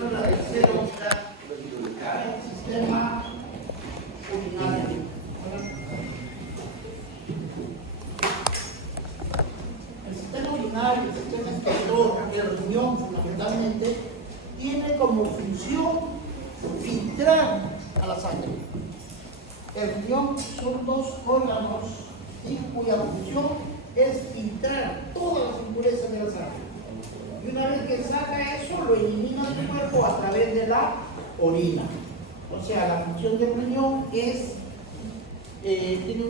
de la tercera unidad del sistema urinario. El sistema urinario, el sistema excretor, el riñón fundamentalmente, tiene como función filtrar a la sangre. El riñón son dos órganos, ¿sí?, cuya función es filtrar todas las impurezas de la sangre. Y una vez que saca eso, lo elimina del cuerpo a través de la orina. O sea, la función del riñón es, tiene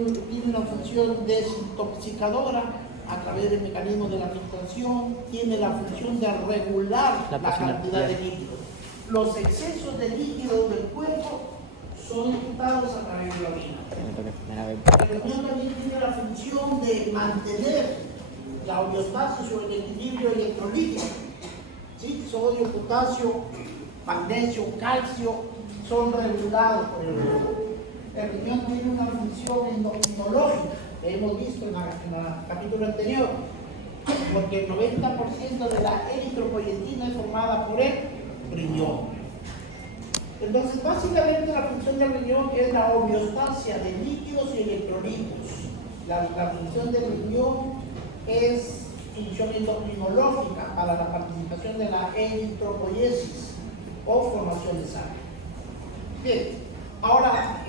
una función desintoxicadora a través del mecanismo de la filtración, tiene la función de regular la cantidad de líquido. Los excesos de líquido del cuerpo son imputados a través de la orina. El riñón también tiene la función de mantener la homeostasis o el equilibrio electrolítico. ¿Sí? Sodio, potasio, magnesio, calcio son regulados por el riñón. El riñón tiene una función endocrinológica, que hemos visto en el capítulo anterior, porque el 90% de la eritropoyetina es formada por el riñón. Entonces, básicamente la función del riñón es la homeostasia de líquidos y electrolitos. La función del riñón es función endocrinológica para la participación de la eritropoiesis o formación de sangre. Bien, ahora,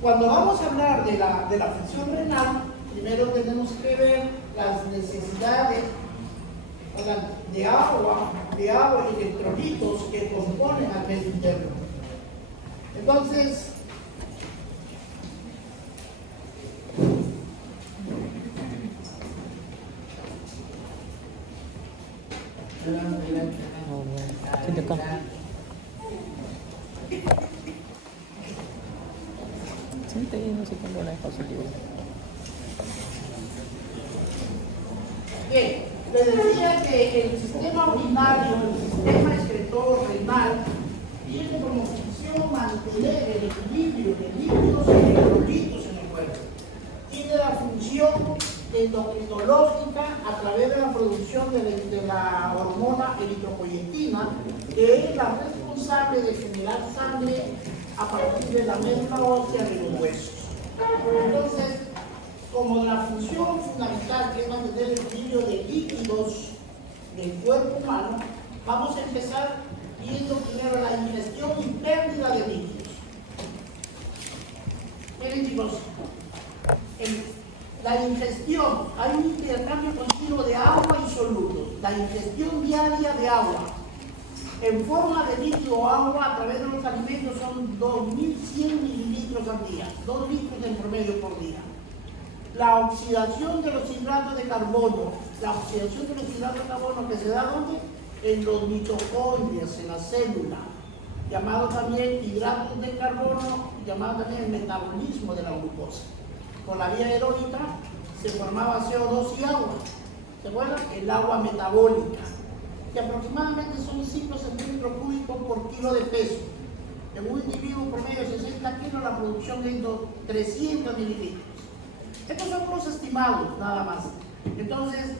cuando vamos a hablar de la función renal, primero tenemos que ver las necesidades de agua y electrolitos que componen al medio interno. Entonces, bien, les decía que el sistema urinario, el sistema excretor renal, tiene como función mantener el equilibrio de líquidos y electrolitos en el cuerpo. Tiene la función endocrinológica a través de la producción de la hormona eritropoyetina, que es la responsable de generar sangre a partir de la médula ósea de los huesos. Entonces, como la función fundamental que es mantener el equilibrio de líquidos del cuerpo humano, vamos a empezar viendo primero la ingestión y pérdida de líquidos. Miren, chicos, la ingestión, hay un intercambio continuo de agua y solutos. La ingestión diaria de agua en forma de líquido o agua a través de los alimentos son 2.100 mililitros al día, 2 litros en promedio por día. La oxidación de los hidratos de carbono, que se da ¿dónde? En los mitocondrias, en la célula, llamado también hidratos de carbono, llamado también el metabolismo de la glucosa. Por la vía aeróbica se formaba CO2 y agua. ¿Se acuerdan? El agua metabólica, que aproximadamente son 5 centímetros cúbicos por kilo de peso. En un individuo promedio de 60 kilos, la producción es de 300 mililitros. Estos son los estimados, nada más. Entonces,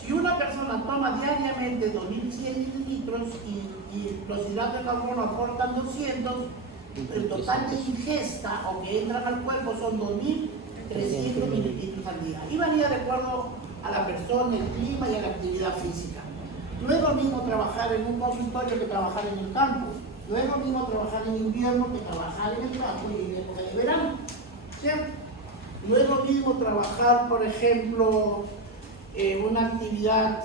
si una persona toma diariamente 2.100 mililitros y los hidratos de carbono aportan 200, el total de ingesta o que entran al cuerpo son 2.300 mililitros al día. Y varía de acuerdo a la persona, el clima y a la actividad física. No es lo mismo trabajar en un consultorio que trabajar en el campo. No es lo mismo trabajar en invierno que trabajar en el campo y en época de verano. ¿Cierto? No es lo mismo trabajar, por ejemplo, una actividad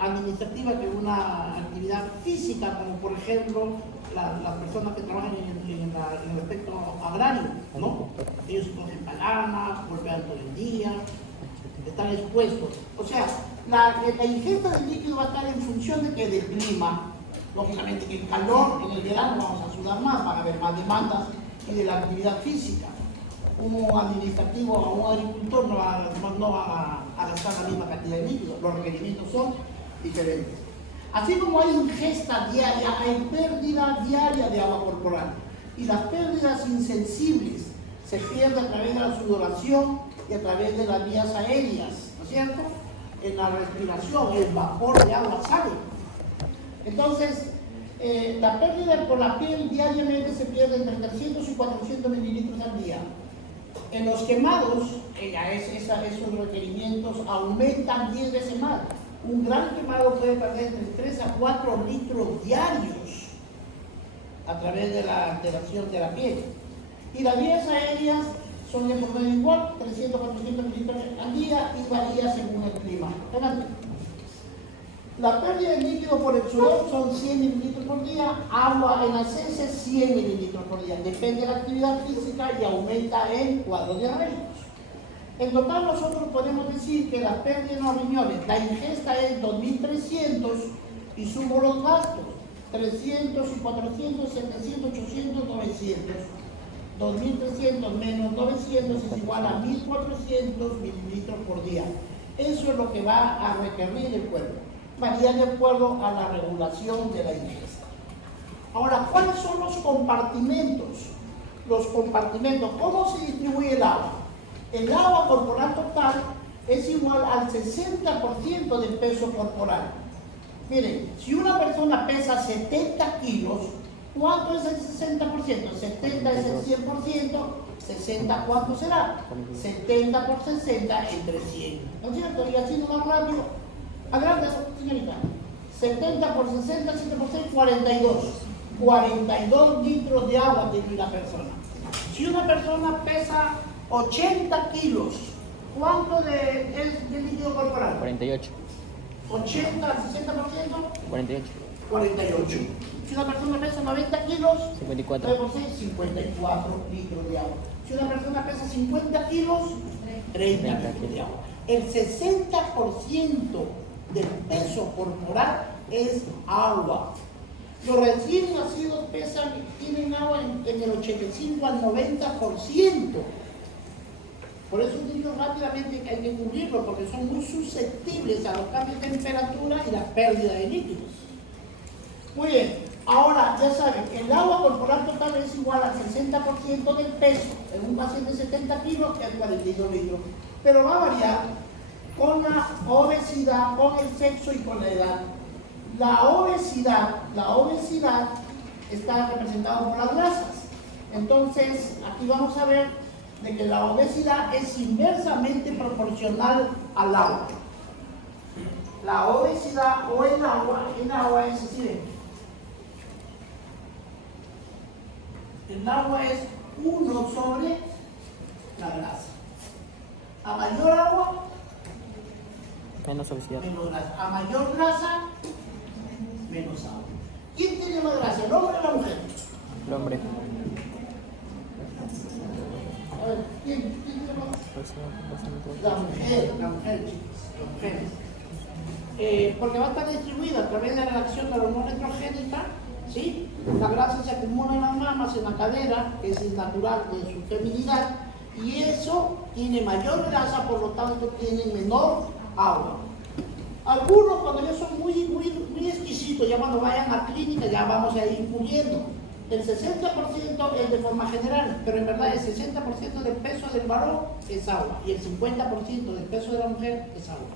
administrativa que una actividad física, como por ejemplo las personas que trabajan en el aspecto agrario, ¿no? Ellos cogen palana, golpean todo el día, están expuestos. O sea, la ingesta de líquido va a estar en función de que del clima, lógicamente que el calor, en el verano vamos a sudar más, van a haber más demandas y de la actividad física. Un administrativo o un agricultor no va a gastar la misma cantidad de líquido, los requerimientos son diferentes. Así como hay ingesta diaria, hay pérdida diaria de agua corporal. Y las pérdidas insensibles se pierden a través de la sudoración y a través de las vías aéreas, ¿no es cierto? En la respiración, el vapor de agua sale. Entonces, la pérdida por la piel diariamente se pierde entre 300 y 400 mililitros al día. En los quemados, esos requerimientos aumentan 10 veces más. Un gran quemado puede perder entre 3 a 4 litros diarios a través de la alteración de la piel. Y las vías aéreas son de promedio igual, 300 a 400 mililitros al día y varía según el clima. La pérdida de líquido por el sudor son 100 mililitros por día, agua en las heces 100 mililitros por día. Depende de la actividad física y aumenta en cuadros diarreicos. En total nosotros podemos decir que la pérdida en los riñones, la ingesta es 2.300 y sumo los gastos, 300 y 400, 700, 800, 900. 2.300 menos 900 es igual a 1.400 mililitros por día. Eso es lo que va a requerir el cuerpo. Varía de acuerdo a la regulación de la ingesta. Ahora, ¿cuáles son los compartimentos? Los compartimentos, ¿cómo se distribuye el agua? El agua corporal total es igual al 60% del peso corporal. Miren, si una persona pesa 70 kilos, ¿cuánto es el 60%? 70 es el 100%, 60 ¿cuánto será? 70 por 60 entre 100. ¿No es cierto? Y así no más rápido. Agrande, señorita. 70 por 60, 7 por 6, 42. 42 litros de agua tiene la persona. Si una persona pesa 80 kilos, ¿cuánto es de líquido corporal? 48. 80 al 60%. 48. 48. Si una persona pesa 90 kilos, 54. 9 por 6, 54 litros de agua. Si una persona pesa 50 kilos, 30 litros de agua. El 60% del peso corporal es agua. Los recién nacidos tienen agua en el 85 al 90%. Por eso digo rápidamente que hay que cubrirlo, porque son muy susceptibles a los cambios de temperatura y la pérdida de líquidos. Muy bien, ahora ya saben, el agua corporal total es igual al 60% del peso en un paciente de 70 kilos que es 42 litros. Pero va a variar con la obesidad, con el sexo y con la edad. La obesidad está representada por las grasas. Entonces, aquí vamos a ver de que la obesidad es inversamente proporcional al agua. La obesidad o el agua es decir, el agua es 1 sobre la grasa. A mayor agua, Menos obesidad. menos grasa. A mayor grasa, menos agua. ¿Quién tiene más grasa, el hombre o la mujer? El hombre. A ver, ¿quién tiene más? La mujer, chicos, las mujeres. Porque va a estar distribuida a través de la reacción de la hormona estrogénica, ¿sí? La grasa se acumula en las mamas, en la cadera, que es natural de su feminidad, y eso tiene mayor grasa, por lo tanto tiene menor agua. Algunos, cuando ya son muy exquisitos, ya cuando vayan a clínica ya vamos a ir puliendo. El 60% es de forma general, pero en verdad el 60% del peso del varón es agua y el 50% del peso de la mujer es agua.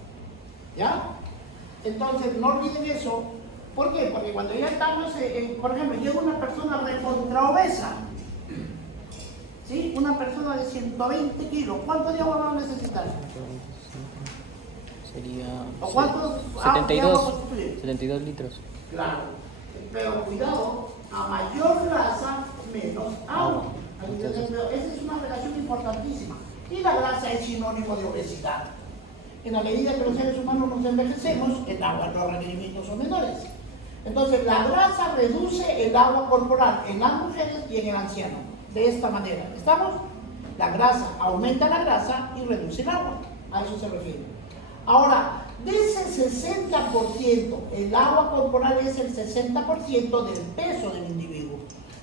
¿Ya? Entonces, no olviden eso. ¿Por qué? Porque cuando ya estamos, por ejemplo, llega una persona recontra obesa, ¿sí? Una persona de 120 kilos, ¿cuánto de agua va a necesitar? Sería ¿O cuántos? 72 litros. Claro, pero cuidado, a mayor grasa, menos agua. Esa es una relación importantísima. Y la grasa es sinónimo de obesidad. En la medida que los seres humanos nos envejecemos, el agua, los requerimientos son menores. Entonces, la grasa reduce el agua corporal en las mujeres y en el anciano. De esta manera. ¿Estamos? La grasa aumenta la grasa y reduce el agua. A eso se refiere. Ahora, de ese 60%, el agua corporal es el 60% del peso del individuo.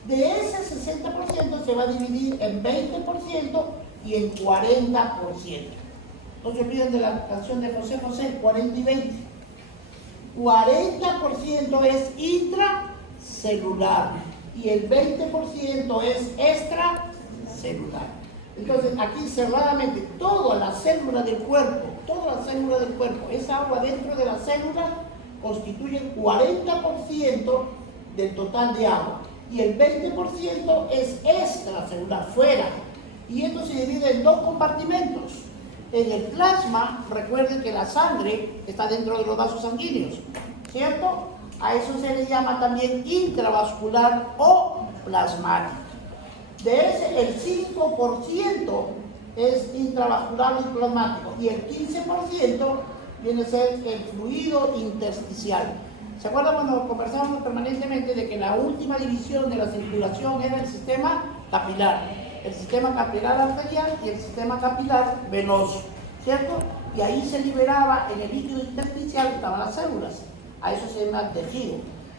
De ese 60% se va a dividir en 20% y en 40%. No se olviden de la canción de José José, 40 y 20. 40% es intracelular y el 20% es extracelular. Entonces, aquí cerradamente, toda la célula del cuerpo, esa agua dentro de la célula constituyen 40% del total de agua y el 20% es extracelular, fuera. Y esto se divide en dos compartimentos. En el plasma, recuerden que la sangre está dentro de los vasos sanguíneos, ¿cierto? A eso se le llama también intravascular o plasmática. De ese, el 5% es intravascular y plasmático y el 15% viene a ser el fluido intersticial. ¿Se acuerdan cuando conversábamos permanentemente de que la última división de la circulación era el sistema capilar? El sistema capilar arterial y el sistema capilar venoso, ¿cierto? Y ahí se liberaba en el líquido intersticial que estaban las células. A eso se llama tejido.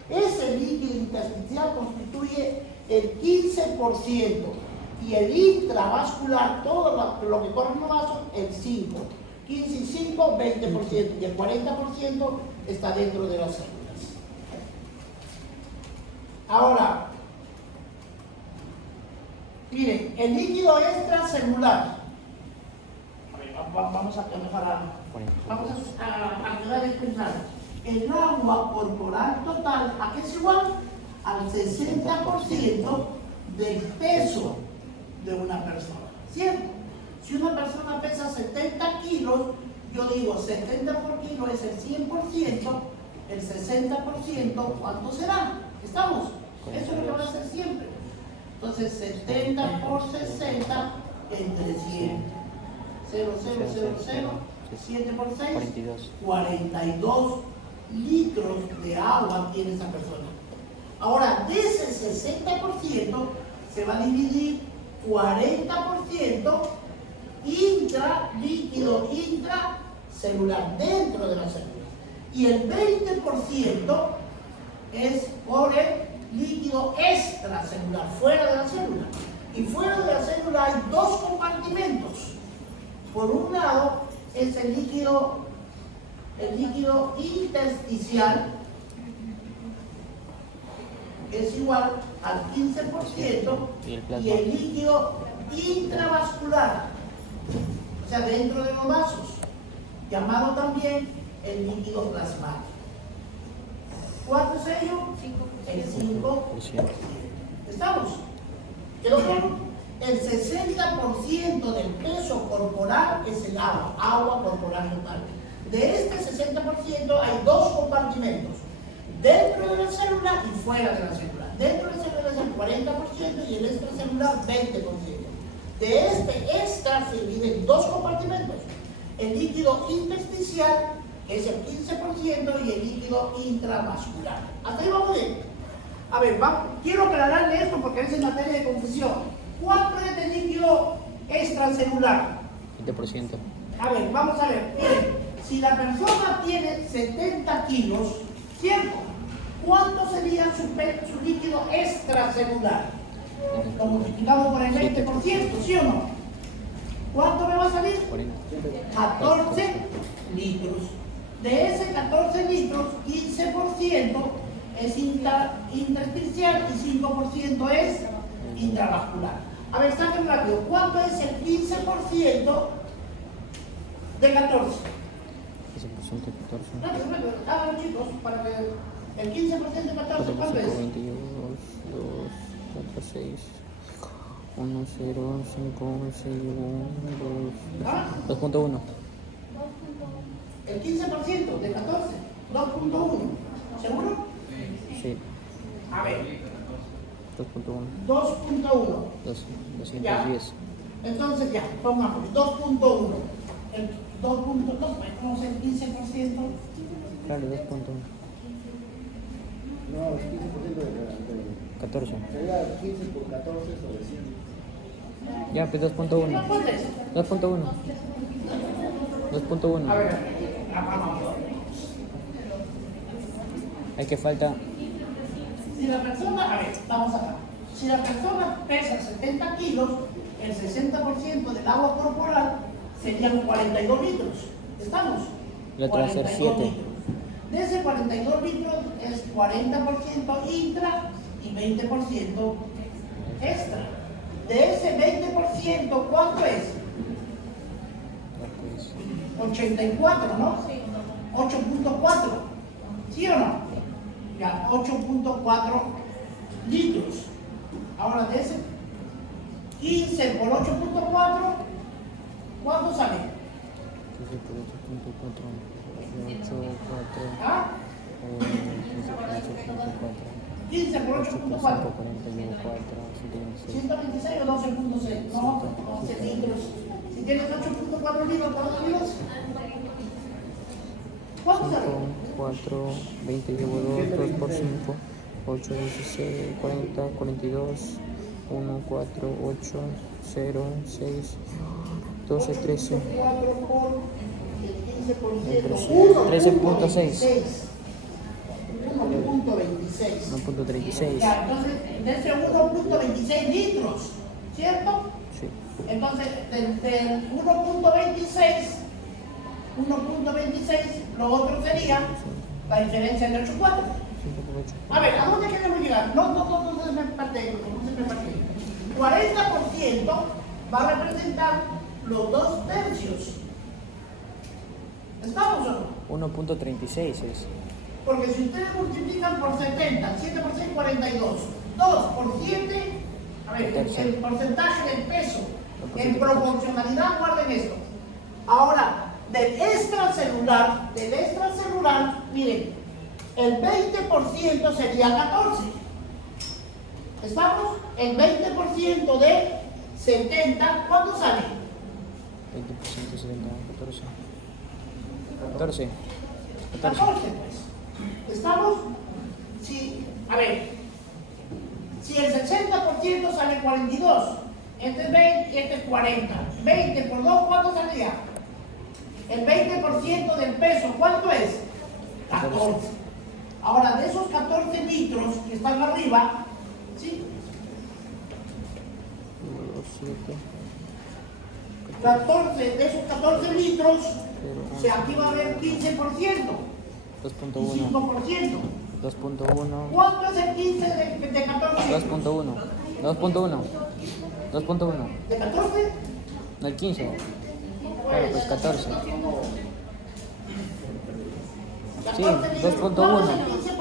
Ese líquido intersticial constituye el 15% y el intravascular, todo lo que corre en los vasos, el 5%. 15 y 5, 20%, y el 40% está dentro de las células. Ahora, miren, el líquido extracelular. A ver, vamos a quedar expresado. El agua corporal total, ¿a qué es igual? Al 60% del peso de una persona, ¿cierto? Si una persona pesa 70 kilos, yo digo 70 por kilo es el 100%, el 60%, ¿cuánto será? ¿Estamos? Eso es lo que va a hacer siempre. Entonces, 70 por 60 entre 100. 0,000, 7 por 6, 42 litros de agua tiene esa persona. Ahora, de ese 60% se va a dividir 40% líquido intracelular, dentro de la célula. Y el 20% es por el líquido extracelular, fuera de la célula. Y fuera de la célula hay dos compartimentos. Por un lado es el líquido intersticial, que es igual al 15%, y el líquido intravascular, o sea, dentro de los vasos, llamado también el líquido plasmático. ¿Cuánto es ello? El 5%. ¿Estamos? ¿Quedó claro? El 60% del peso corporal es el agua corporal total. De este 60% hay dos compartimentos, dentro de la célula y fuera de la célula. Dentro de la célula es el 40% y el extracelular 20%. De este extra se divide en dos compartimentos, el líquido intersticial, que es el 15%, y el líquido intravascular. Hasta ahí vamos bien. A ver, quiero aclararle esto porque es en materia de confusión. ¿Cuánto es de líquido extracelular? 20%. A ver, vamos a ver. Miren, si la persona tiene 70 kilos, ¿cierto? ¿Cuánto sería su líquido extracelular? Lo multiplicamos por el 20%, ¿sí o no? ¿Cuánto me va a salir? 14 litros. De ese 14 litros, 15% es intersticial y 5% es intravascular. A ver, saquen rápido. ¿Cuánto es el 15% de 14? 15% de 14. Rápido, háganlo chicos, para que el 15% de 14, ¿cuánto es? 22, 2, 4, 6, 1, 0, 5, 6, 1, 2, 2.1. El 15% de 14, 2.1. ¿Seguro? Sí. A ver. 2.1. 2.1. 210. Entonces ya, pongamos 2.1. El 2.2, ¿cómo es el 15%? Claro, 2.1. No, es 15% de 14. sería 15 por 14 sobre 100. Ya, pues 2.1. 2.1. 2.1. A ver, vamos. Hay que falta. Si la persona, a ver, vamos acá. Si la persona pesa 70 kilos, el 60% del agua corporal serían 42 litros. ¿Estamos? La otra va a ser 42 7. litros. De ese 42 litros es 40% intra y 20% extra. De ese 20%, ¿cuánto es? 84, ¿no? 8.4. ¿Sí o no? Ya, 8.4 litros. Ahora de ese 15 por 8.4, ¿cuánto sale? 15 por 8.4. 8.4. ¿Ah? 15 por 8.4. 126 o 12.6. No, 11 litros. Si tienes 8.4 litros, ¿cuántos litros? ¿Cuánto sale? 4, 20 llevo 2, 2 por 5, 8, 16, 40, 42, 1, 4, 8, 0, 6, 12, 13. 4 por el 15%. 13.6. 1.26. 1.36. Ya, entonces, de ese 1.26 litros, ¿cierto? Sí. Entonces, del 1.26, lo otro sería la diferencia entre 8 y 4. 5 por 8. A ver, ¿a dónde queremos llegar? No se me parte, no se me parte. 40% va a representar los 2 tercios. ¿Estamos o no? 1.36 es. Porque si ustedes multiplican por 70, 7 por 6, 42, 2 por 7, a ver, el porcentaje del peso, en proporcionalidad, guarden esto. Ahora, del extracelular, miren, el 20% sería 14. ¿Estamos? El 20% de 70, ¿cuánto sale? 20% 70, 14. 14. 14, pues. ¿Estamos? Sí, a ver, si el 60% sale 42, este es 20, este es 40. 20 por 2, ¿cuánto saldría? El 20% del peso, ¿cuánto es? 14. Ahora, de esos 14 litros que están arriba, ¿sí? 7. 14, de esos 14 litros, o sea, aquí va a haber 15%. 2.1. Y 5%. 2.1. ¿Cuánto es el 15 de 14? 2.1. 2.1. 2.1. ¿De 14? No el 15. Claro, pues 14. Sí, 2.1.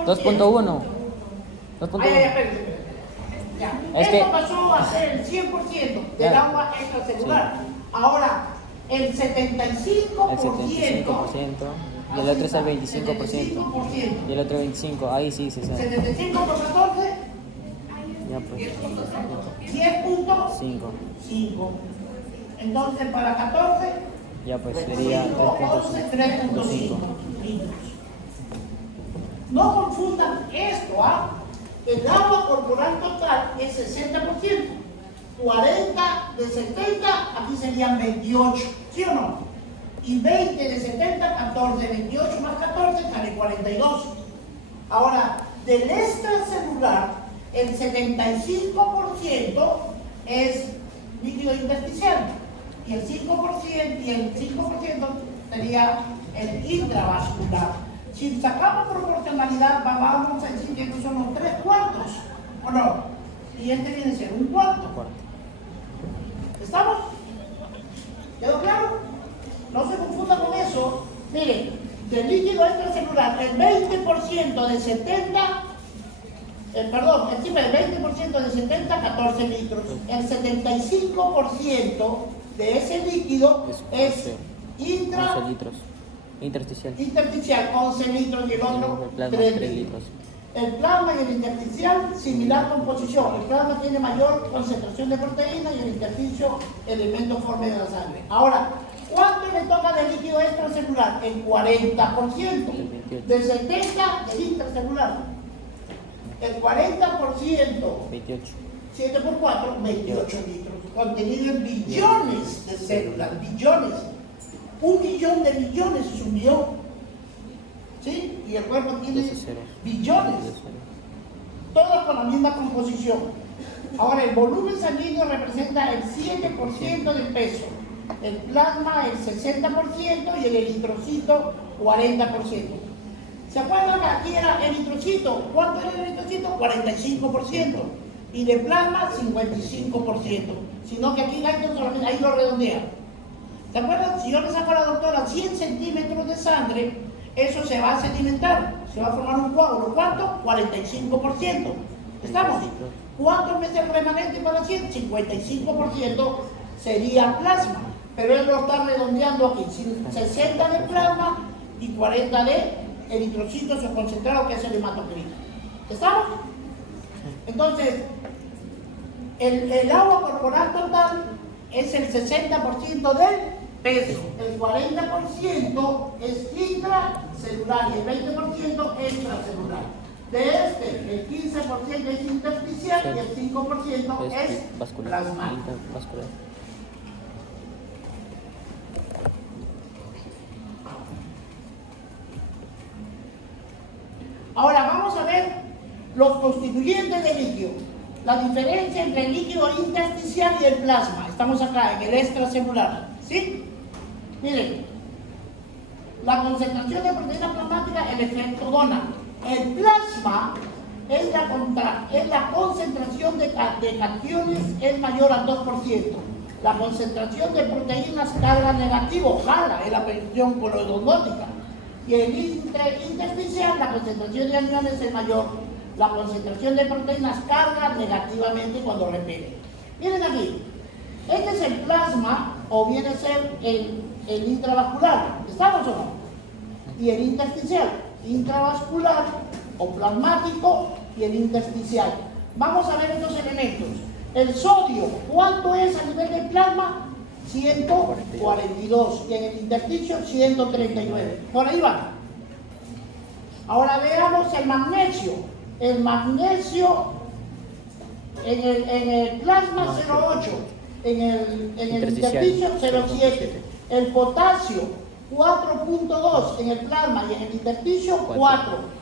2.1. 2.1. Espérate. Ya. Es Esto que- pasó a ser el 100% del Claro. agua extracelular. Ahora, el 75%. El 75%. Y el otro es el 25%. Y el otro 25%. Ahí sí se sabe. 75 por 14, Ya pues. 10.5. 5. Entonces, para 14, Ya pues sería 11, 3.5 litros. No confundan esto, ¿ah? El agua corporal total es 60%. 40 de 70, aquí serían 28, ¿sí o no? Y 20 de 70, 14, 28 más 14, sale 42. Ahora, del extracelular, el 75% es líquido intersticial y el 5% sería el intravascular. Si sacamos proporcionalidad, vamos a decir que estos son los 3/4, ¿o no? Y este viene a ser 1/4. ¿Estamos? ¿Quedó claro? No se confunda con eso. Miren, del líquido extracelular, el 20% de 70, encima del 20% de 70, 14 litros. El 75% de ese líquido es 11 litros. Intersticial. intersticial, 11 litros y el otro El plasma 3 3 litros. litros. El plasma y el intersticial, similar composición. El plasma tiene mayor concentración de proteína y el intersticio, elemento forme de la sangre. Ahora, ¿cuánto le toca de líquido extracelular? El 40%. De 70, el intracelular. El 40%. 28. 7 por 4, 28 litros. Contenido en billones de células, billones. 1 billón de millones es 1 billón. ¿Sí? Y el cuerpo tiene 12 ceros. billones. Todas con la misma composición. Ahora, el volumen sanguíneo representa el 7% del peso. El plasma el 60% y el eritrocito 40%. ¿Se acuerdan que aquí era eritrocito? ¿Cuánto era el eritrocito? 45%. Y de plasma 55%. Sino que aquí Gaito solamente ahí lo redondea. ¿Se acuerdan? Si yo le saco a la doctora 100 centímetros de sangre, eso se va a sedimentar, se va a formar un coágulo. ¿Cuánto? 45%. ¿Estamos? ¿Cuánto es el remanente para 100? 55% sería plasma, pero él lo está redondeando aquí, 60 de plasma y 40 de eritrocitos o concentrado, que es el hematocrito. ¿Estamos? Entonces, el agua corporal total es el 60% del peso, el 40% es intracelular y el 20% extracelular. De este, el 15% es intersticial y el 5% es plasmático. Ahora vamos a ver los constituyentes del líquido. La diferencia entre el líquido intersticial y el plasma. Estamos acá en el extracelular, ¿sí? Miren, la concentración de proteína plasmática, el efecto Donald. El plasma es la concentración de cationes es mayor al 2%. La concentración de proteínas carga negativo, JALA, es la percepción coloidonótica. Y el intersticial, la concentración de aniones es mayor. La concentración de proteínas carga negativamente cuando repele. Miren aquí, este es el plasma, o viene a ser el intravascular, ¿estamos o no? Y el intersticial, intravascular o plasmático, y el intersticial. Vamos a ver estos elementos. El sodio, ¿cuánto es a nivel del plasma? 142, y en el intersticio 139. Por ahí va. Ahora veamos el magnesio. El magnesio en el plasma 0,8, en el intersticio 0,7. El potasio 4,2 en el plasma y en el intersticio 4.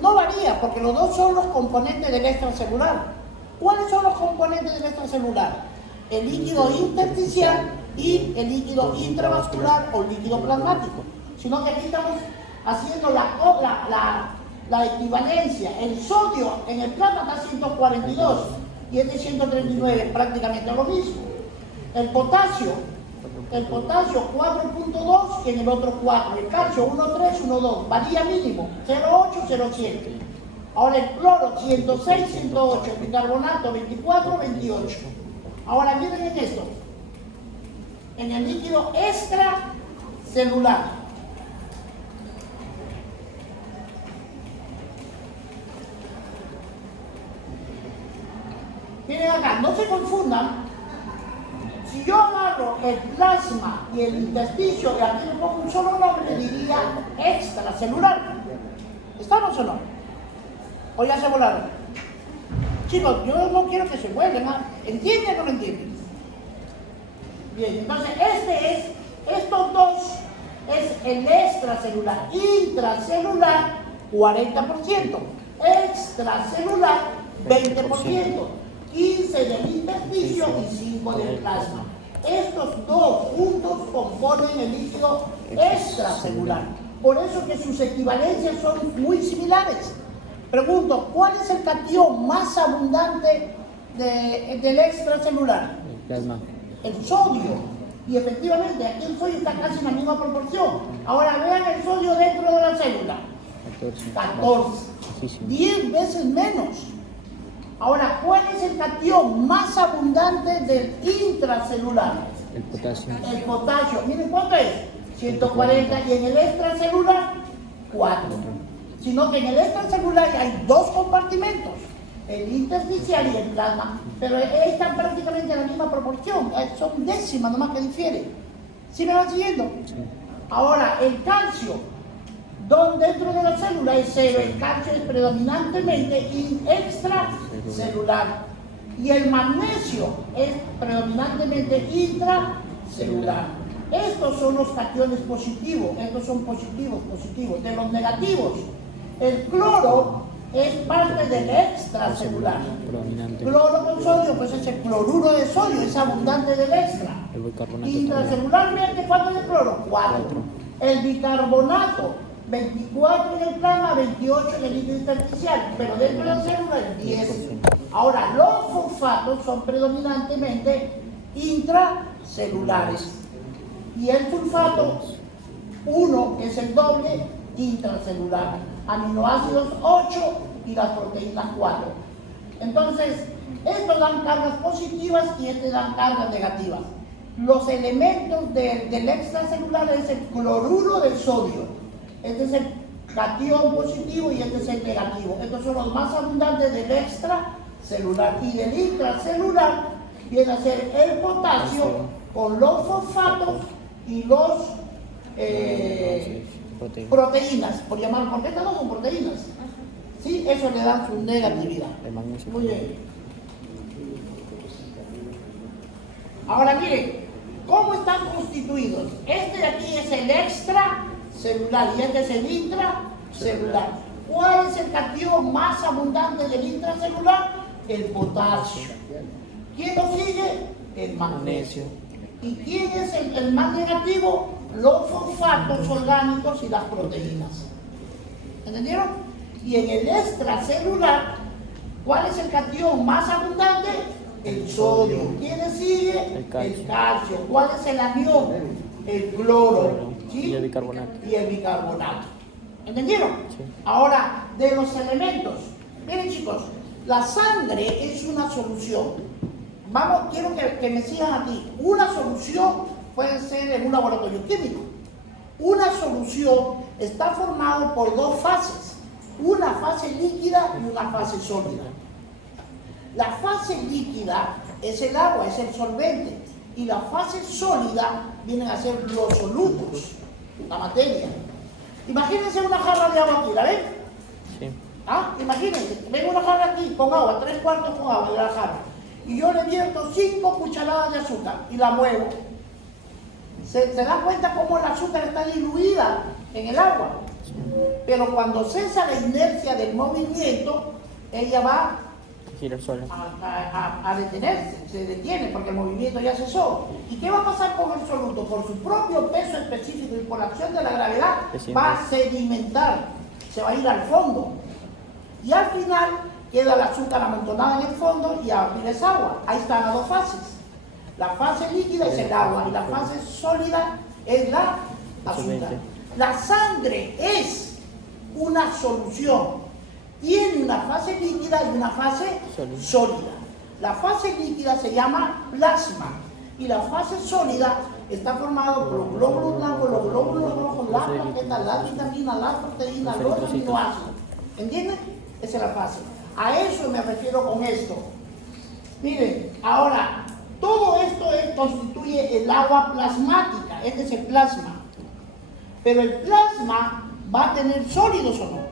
No varía porque los dos son los componentes del extracelular. ¿Cuáles son los componentes del extracelular? El líquido intersticial y el líquido intravascular o líquido plasmático. Sino que aquí estamos haciendo la equivalencia. El sodio en el plasma está 142 y este 139, prácticamente lo mismo. El potasio 4,2 y en el otro 4. El calcio 1,3, 1,2. Varía mínimo, 0,8, 0,7. Ahora el cloro 106, 108. El bicarbonato 24, 28. Ahora miren en esto. En el líquido extracelular. Miren acá, no se confundan. Si yo agarro el plasma y el intersticio y aquí le pongo un solo nombre, diría extracelular. ¿Estamos o no? ¿O ya se volaron? Chicos, yo no quiero que se vuelven. ¿Entienden o no entienden? Bien, entonces estos dos es el extracelular. Intracelular, 40%. Extracelular, 20%. 15 del intersticio y 5 del plasma. Estos dos juntos componen el líquido extracelular. Por eso que sus equivalencias son muy similares. Pregunto, ¿cuál es el cation más abundante del extracelular? El plasma. El sodio. Y efectivamente, aquí el sodio está casi en la misma proporción. Ahora vean el sodio dentro de la célula. 14. 10 veces menos. Ahora, ¿cuál es el cation más abundante del intracelular? El potasio. El potasio. Miren cuánto es. 140 y en el extracelular 4. Sino que en el extracelular hay dos compartimentos, el intersticial y el plasma, pero están prácticamente en la misma proporción, son décimas nomás que difieren. ¿Sí me van siguiendo? Sí. Ahora, el calcio, dentro de la célula es 0, el calcio es predominantemente extracelular y el magnesio es predominantemente intracelular. Estos son los cationes positivos, estos son positivos. De los negativos, el cloro es parte del extracelular. Cloro con sodio, pues es el cloruro de sodio, es abundante del extra. Intracelularmente, ¿cuánto es el cloro? 4. El bicarbonato, 24 en el plasma, 28 en el líquido intersticial, pero dentro de la célula es 10. Ahora, los fosfatos son predominantemente intracelulares. Y el sulfato, 1, que es el doble, intracelular. Aminoácidos 8 y las proteínas 4. Entonces, estos dan cargas positivas y estos dan cargas negativas. Los elementos del extracelular es el cloruro de sodio. Este es el catión positivo y este es el negativo. Estos son los más abundantes del extracelular. Y del intracelular viene a ser el potasio con los fosfatos y los proteínas, por llamar, porque estas no son proteínas. ¿Sí? Eso le da su negatividad. Muy bien. Ahora miren, ¿cómo están constituidos? Este de aquí es el extracelular y este es el intracelular. ¿Cuál es el catión más abundante del intracelular? El potasio. ¿Quién lo sigue? El magnesio. ¿Y quién es el más negativo? Los fosfatos orgánicos y las proteínas. ¿Entendieron? Y en el extracelular, ¿cuál es el catión más abundante? El sodio. ¿Quién le sigue? El calcio. ¿Cuál es el anión? El cloro. ¿Sí? Y el bicarbonato. Y el bicarbonato. ¿Entendieron? Sí. Ahora, de los elementos. Miren chicos, la sangre es una solución. Vamos, quiero que me sigan aquí. Una solución puede ser en un laboratorio químico. Una solución está formada por dos fases. Una fase líquida y una fase sólida. La fase líquida es el agua, es el solvente. Y la fase sólida vienen a ser los solutos, la materia. Imagínense una jarra de agua aquí, ¿la ven? Sí. ¿Ah? Imagínense, ven una jarra aquí con agua, 3/4 con agua de la jarra. Y yo le vierto 5 cucharadas de azúcar y la muevo. ¿Se dan cuenta cómo el azúcar está diluida en el agua? Sí. Pero cuando cesa la inercia del movimiento, ella va Gira sola. a detenerse, se detiene porque el movimiento ya cesó. ¿Y qué va a pasar con el soluto? Por su propio peso específico y por la acción de la gravedad, va a sedimentar, se va a ir al fondo. Y al final queda el azúcar amontonada en el fondo y abrir esa agua. Ahí están las dos fases. La fase líquida es el agua y la fase sólida es la azúcar. La sangre es una solución. Tiene una fase líquida y una fase sólida. La fase líquida se llama plasma y la fase sólida está formada por los glóbulos blancos, los glóbulos rojos, las plaquetas, las vitaminas, las proteínas, los aminoácidos. ¿Entienden? Esa es la fase. A eso me refiero con esto. Miren, ahora, todo esto constituye el agua plasmática, este es el plasma. Pero el plasma va a tener sólidos o no.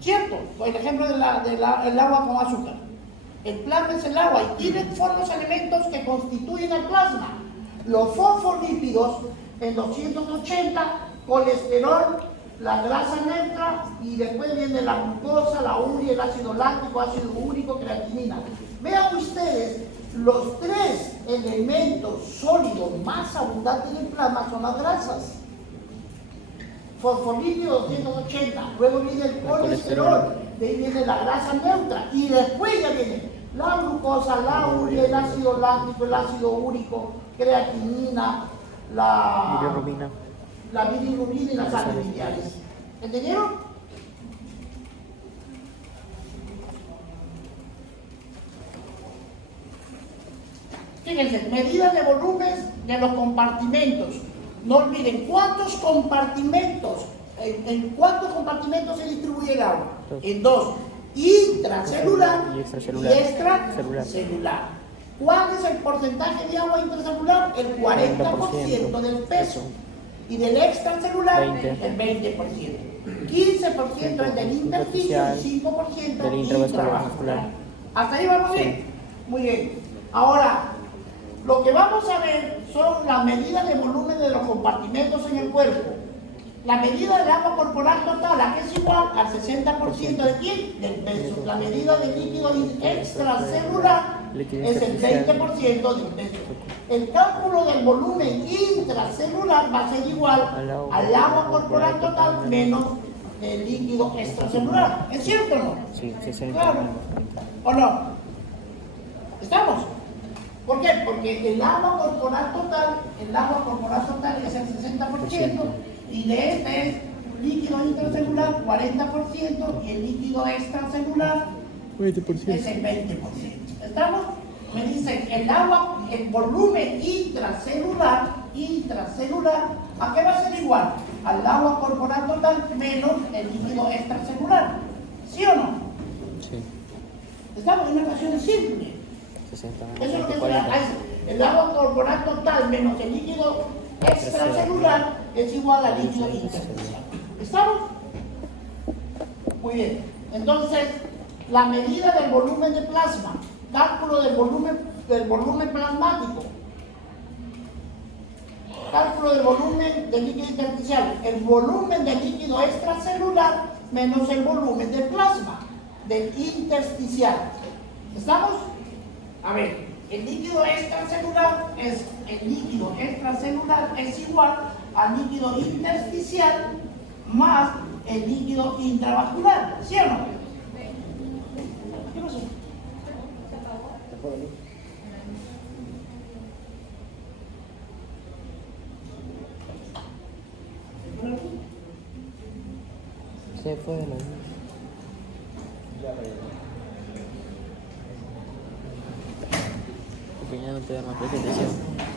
¿Cierto? Por el ejemplo del agua con azúcar. El plasma es el agua y son los elementos que constituyen el plasma. Los fosfolípidos en 280, colesterol, la grasa neutra y después viene la glucosa, la urea, el ácido láctico, ácido úrico, creatinina. Vean ustedes, los tres elementos sólidos más abundantes en el plasma son las grasas. Fosfolípido 280, luego viene el colesterol, de ahí viene la grasa neutra y después ya viene la glucosa, la urea, el ácido láctico, el ácido úrico, creatinina, la bilirrubina y las sales biliares. ¿Entendieron? Fíjense, medidas de volumen de los compartimentos. No olviden, ¿cuántos compartimentos? ¿En cuántos compartimentos se distribuye el agua? En dos. Intracelular y extracelular. ¿Cuál es el porcentaje de agua intracelular? El 40% del peso. Y del extracelular, el 20%. 15% es del intersticio y 5% del intravascular. ¿Hasta ahí vamos bien? Muy bien. Ahora, lo que vamos a ver son las medidas de volumen de los compartimentos en el cuerpo. La medida del agua corporal total, ¿a qué es igual? Al 60% de quién? Del peso. La medida del líquido extracelular es el 20% del peso. El cálculo del volumen intracelular va a ser igual al agua corporal total menos el líquido extracelular. ¿Es cierto o no? Sí, 60. Claro. ¿O no? ¿Estamos? ¿Por qué? Porque el agua corporal total es el 60% y de este es líquido intracelular 40% y el líquido extracelular 20%. es el 20%. ¿Estamos? Me dicen el agua, el volumen intracelular, ¿a qué va a ser igual? Al agua corporal total menos el líquido extracelular. ¿Sí o no? Sí. Estamos en una ecuación simple. 60 Eso menos es lo que 40. el agua corporal total menos el líquido extracelular es igual al líquido intersticial. ¿Estamos? Muy bien. Entonces, la medida del volumen de plasma, cálculo del volumen plasmático, cálculo del volumen del líquido intersticial, el volumen del líquido extracelular menos el volumen de plasma del intersticial. ¿Estamos? A ver, el líquido extracelular es igual al líquido intersticial más el líquido intravascular, ¿sí o no? ¿Qué pasó? Se fue de la luz. Porque ya no te da más presentación.